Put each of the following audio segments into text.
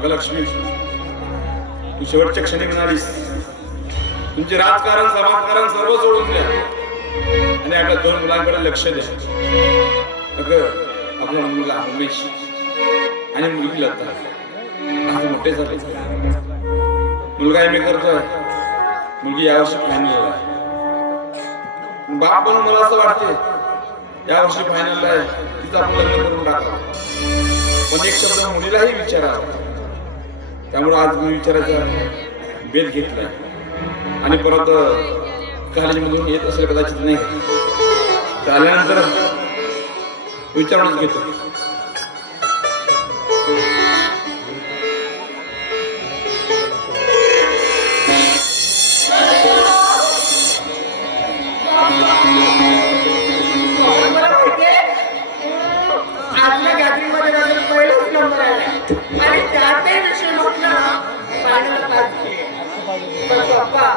अगं लक्ष्मी, तू शेवटच्या क्षणी म्हणालीस तुमचे राजकारण समाजकारण सर्व सोडून द्या आणि आपल्या दोन मुलांकडे लक्ष द्या. अगं आपला मुलगा उमेश आणि मुलगी लता आज मोठे झाले. मुलगा एम ए करतोय, मुलगी यावर्षी फायनल आहे. बाप म्हणून मला असं वाटते यावर्षी फायनल आहे तिचं आपण लग्न करून टाकावं. पण एक शब्द मुलीलाही विचारा. त्यामुळे आज मी विचारायचा बेल घेतलाय आणि परत कॉलेजमधून येत असेल कदाचित नाही, आल्यानंतर विचारूनच घेतो. आजच्या गॅदरिंग मध्ये माझा पहिलाच नंबर आला आणि त्यातही विषय म्हटलं फायनल पास केले. पण पप्पा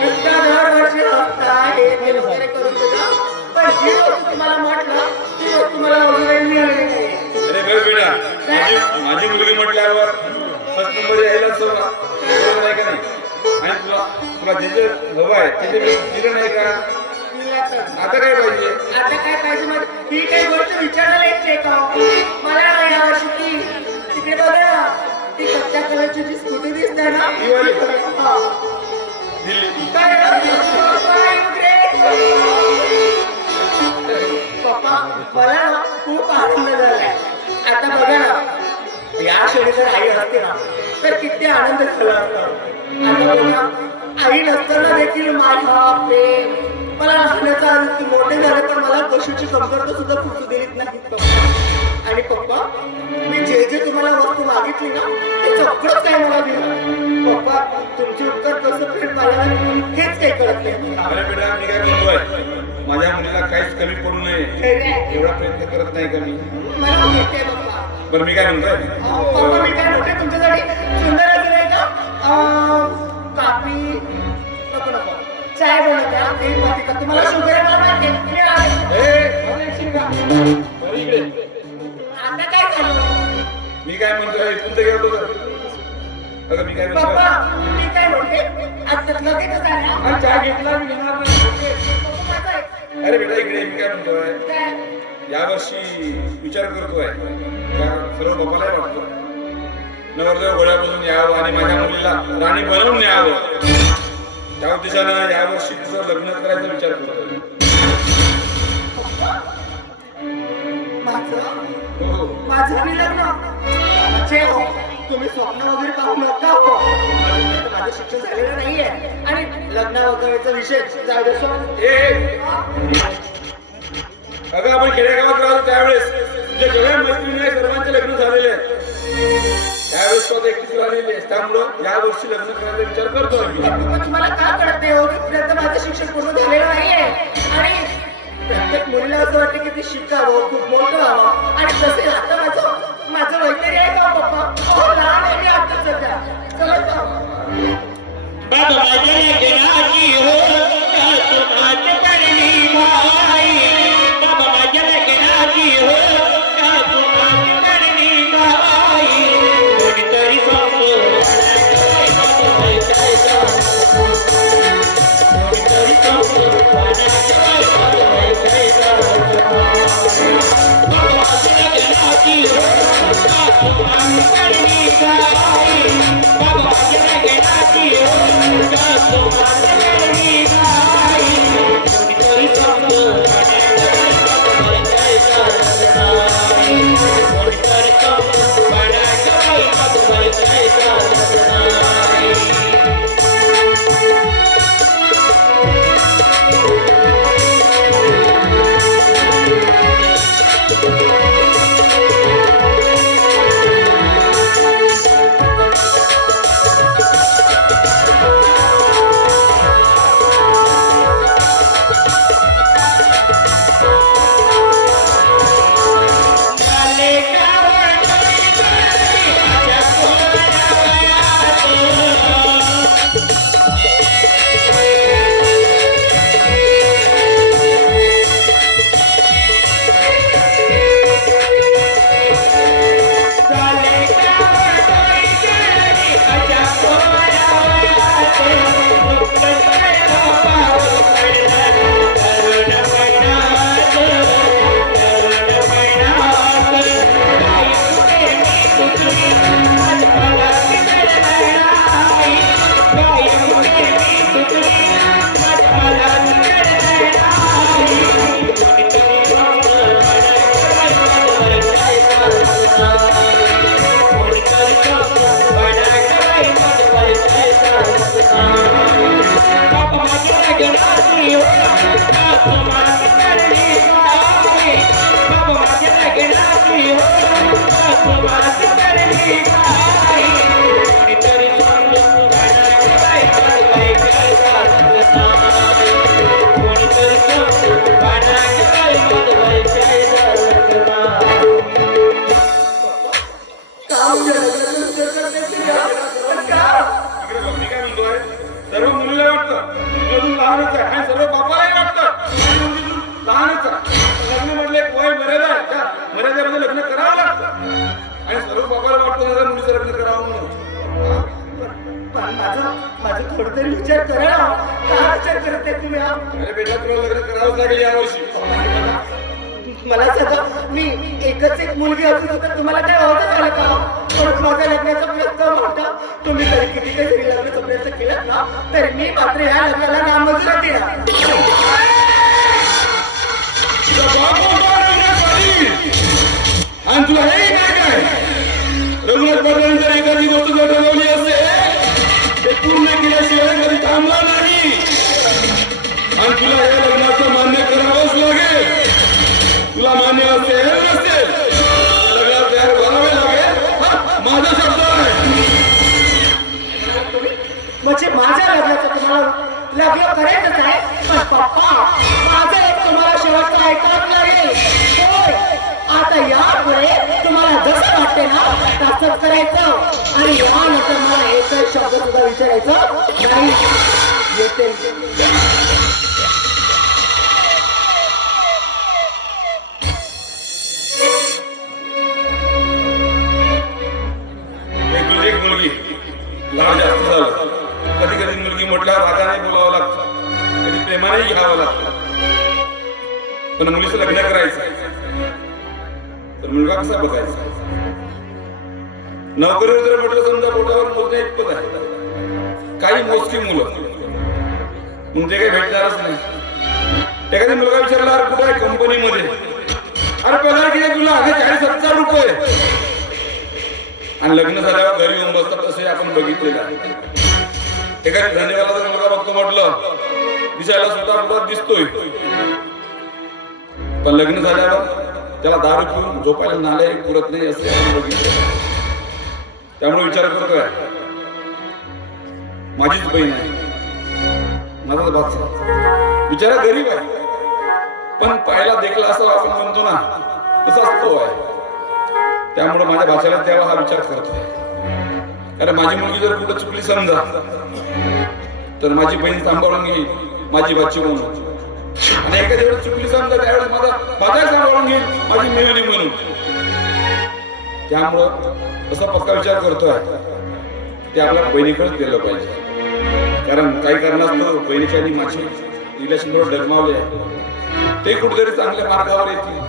नुसता दरवर्षी हप्ता हे ते वगैरे करून देता, पण जी वस्तू तुम्हाला म्हटलं ती वस्तू मला वगैरे मिळाली नाही. अरे बरं बेटा, माझी मुलगी म्हटल्यावर फर्स्ट नंबर यायलाच हवा, बरोबर आहे का नाही? आणि तुला तुला जे जे हवं आहे ते दिलं नाही का? आता काय पाहिजे? आता काय पाहिजे? मग ही काही गोष्ट विचारायला येते का मला? नाही यावर्षी ती तिकडे बघा ना, ती कच्च्या कलरची जी स्कूटी दिसते ना, ही वाली? हा. दिल्ली. काय पप्पा, मला ना खूप आनंद झालाय. आता बघा ना, या क्षणी जर आई असते ना तर किती आनंद झाला असता. आता बघा, आई नसताना देखील माझा प्रेम मला लहानाचा आनंद, मोठे झाले पण मला कशाची कमतरता सुद्धा फुटू देत नाही पप्पा. आणि पप्पा, मी जे जे तुम्हाला वस्तू मागितली ना ते सगळंच काही मला दिलं. पप्पा, तुमचे उत्तर कसं फेड पाहिलं हेच काही कळत नाही. अरे बेटा, मी काय म्हणतोय, माझ्या मुलीला काहीच कमी पडू नये एवढा प्रयत्न करत नाही का मी? मला माहिती आहे पप्पा. बरं मी काय म्हणतोय, पप्पा, मी काय म्हणते तुमच्यासाठी सुंदर असं नाही का कापी नको नको चाय बनवते हा, ते माहिती का तुम्हाला? शुगर आहे मला माहिती आहे. आता काय झालं? मी काय म्हणतोय तुमचं घेतो तर अगं मी काय पप्पा, म्हणतोय, मी काय म्हणते आज लगेच झाला. हा चहा घेतला मी घेणार नाही. पप्पा, माझं आहे. अरे बेटा इकडे मी काय म्हणतोय, काय? यावर्षी विचार करतोय त्या सर्व बापालाही वाटतो नवरदेव गोळ्यापासून यावं आणि माझ्या मुलीला राणी बनवून न्यावं. त्या उद्देशानं यावर्षी तिचं लग्न करायचा विचार करतोय. हो. माझं आणि लग्न छे हो, तुम्ही स्वप्न वगैरे पाहू नका हो. माझं शिक्षण झालेलं नाहीये आणि लग्न वगैरेचा विषय जाऊ दे सोड. अगं आपण खेडेगावात राहतो त्यावेळेस जे सगळ्या मैत्रिणी सर्वांचे लग्न झालेले आहेत, त्यावेळेस तो एकटीच राहिलेली आहे. त्यामुळं या वर्षी लग्न करायचा विचार करतोय मी. पण तुम्हाला का कळते हो की माझं शिक्षण पूर्ण झालेलं नाहीये आणि प्रत्येक मुलीला असं वाटतं की ती शिकावं, खूप मोठं व्हावं. आणि तसे आता माझं वैतरी आहे का पप्पा? हो, लहान आहे मी आता सध्या. चला जाऊ. बाबा जगनाची हो तुम्हाच करणी भाई, बाबा जगनाची हो तुम्हाच करणी भाई. कोणीतरी सांगतो कोणीतरी सांगतो बाबा जगनाची हो तुम्हाच करणी भाई, बाबा जगनाची हो लग्नाची हो सासू माझी करणी गाई बाबा माझ्या लग्नाची हो सासू माझी करणी गाई कोणीतरी समजून काढायला बायकोला बायकोला लग्नाची कोणीतरी समजून काढायला बायकोला बायकोला लग्नाची काम केलं पण का इकडे बघ, मी काय म्हणतोय, सर्व मुलीला वाटतं तू अजून लहानच आहे आणि सर्व बापालाही वाटतं आणि मुलगी तू लहानच आहे. लग्न म्हटलं एक वय मर्यादा आहे, त्या मर्यादेमध्ये लग्न करावं लागतं आणि सर्व बापाला वाटतं ना मुलीचं लग्न करावं म्हणून. पण माझं थोडं तरी विचार करा ना. का विचार करत आहे तुम्ही हा? अरे बेटा तुला लग्न करावंच लागेल यावर्षी. मला सगळं मी एकच एक मुलगी असून तर तुम्हाला काय होतं झालं का? पण माझ्या लग्नाचा प्रस्ताव होता. तुम्ही जरी किती काही लग्नाचा प्रयत्न केलात ना तरी मी मात्र ह्या लग्नाला नामंजूर देणार. तुझा बाप मोठा रघुनाथवादी. आणि तुला हे काय काय रघुनाथ पाटलांनी जर एखादी गोष्ट जर ठरवली असेल ते पूर्ण केल्याशिवाय कधी थांबणार नाही आणि तुला या लग्नाचं मान्य करावंच लागेल. तुला मान्य असेल नसेल लग्नात तयार व्हावे लागेल. हा, माझा शब्द आहे. म्हणजे माझ्या लग्नाचं तुम्हाला लग्न करायचंच आहे. पण पप्पा माझं एक तुम्हाला शेवटचं ऐकावं लागेल. होय, आता यापुढे तुम्हाला जसं वाटते ना तसंच करायचं आणि यानंतर मला एकच शब्द सुद्धा विचारायचं नाही. येते एक मुलगी लहान जास्त झालं कधी कधी मुलगी म्हटल्यावर रागाने बोलावं लागतं, कधी प्रेमानेही घ्यावं लागतं. पण मुलीचं लग्न करायचं तर मुलगा कसा बघायचा? नोकरीवर जर म्हटलं समजा बोटावर मोजण्या इतपत आहे. काही मोजकी मुलं म्हणजे काही भेटणारच नाही. एखादी मुलगा विचारला अरे कुठे आहे कंपनीमध्ये, अरे पगार किती तुला? 40-70 रुपये. आणि लग्न झाल्यावर घरी येऊन बसतात असे आपण बघितलेलं आहे. एखादी धन्यवादाचा मुलगा बघतो म्हटलं दिसायला सुद्धा दिसतोय, पण लग्न झाल्यावर त्याला दारू पिऊन झोपायला नाले पुरत नाही असे आपण बघितलं. त्यामुळे विचार करतोय माझीच बहीण आहे, माझाच भाचा, बिचारा गरीब आहे पण पाहायला देखला असं आपण म्हणतो ना तसाच तो आहे. त्यामुळे माझ्या भाषेला तेव्हा हा विचार करतोय. कारण माझी मुलगी जर कुठं चुकली समजा तर माझी बहीण सांभाळून घेईल माझी बाची म्हणून, आणि एखाद्या वेळेस चुकली समजा त्यावेळेस माझा बाजार सांभाळून घेईल माझी मेहनी म्हणून. त्यामुळं असा पक्का विचार करतोय ते आपल्या बहिणीकडेच गेलं पाहिजे. कारण काही कारणास्तव बहिणीच्या आणि माझी रिलेशन थोडं डगमावले आहे, ते कुठेतरी चांगल्या मार्गावर येतील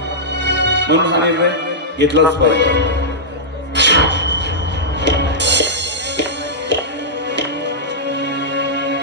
म्हणून हा निर्णय घेतलाच पाहिजे.